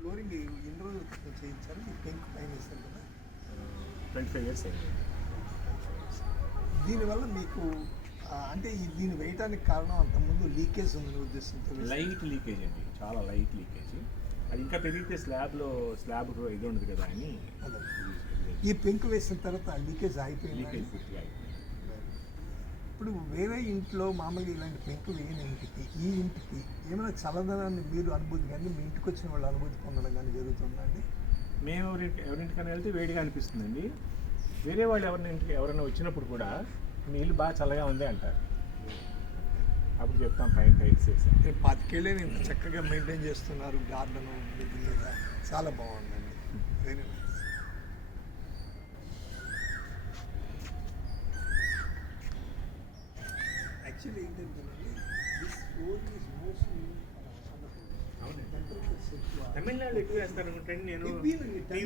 Flooring ఎన్ని రోజుల క్రితం చేయించారు? ఈ పెంకు పైన వేస్తారు కదా, 25 years అయింది. దీనివల్ల మీకు అంటే దీన్ని వేయడానికి కారణం అంతకుముందు లీకేజ్ ఉందని ఉద్దేశంతో లైట్ లీకేజ్ అండి, చాలా లైట్ లీకేజ్. అది ఇంకా పెరిగితే స్లాబ్ ఇది ఉండదు కదా అని అదే. ఈ పెంకు వేసిన తర్వాత ఆ లీకేజ్ ఆగిపోయింది. లీకేజ్ పూర్తిగా అయిపోయింది. ఇప్పుడు వేరే ఇంట్లో మామూలుగా ఇలాంటి పెంకు వేయని ఇంటికి ఈ ఇంటికి ఏమైనా చల్లదనాన్ని మీరు అనుభూతి కానీ మీ ఇంటికి వచ్చిన వాళ్ళు అనుభూతి పొందడం కానీ జరుగుతుందండి? మేము ఎవరింటికైనా వెళ్తే వేడిగా అనిపిస్తుందండి. వేరే వాళ్ళు ఎవరైనా వచ్చినప్పుడు కూడా మీ ఇల్లు బాగా చల్లగా ఉంది అంటారు. అప్పుడు చెప్తాం పైన టైల్స్ వేసి. 25 ఏళ్ళని ఇంత చక్కగా మెయింటైన్ చేస్తున్నారు గార్డెన్ మీద, చాలా బాగుందండి. Very nice. యాక్చువల్లీ ఏంటంటే this road is mostly Tamil Nadu ఎక్కువ వేస్తారు అనుకుంటే నేను తమిళనాడు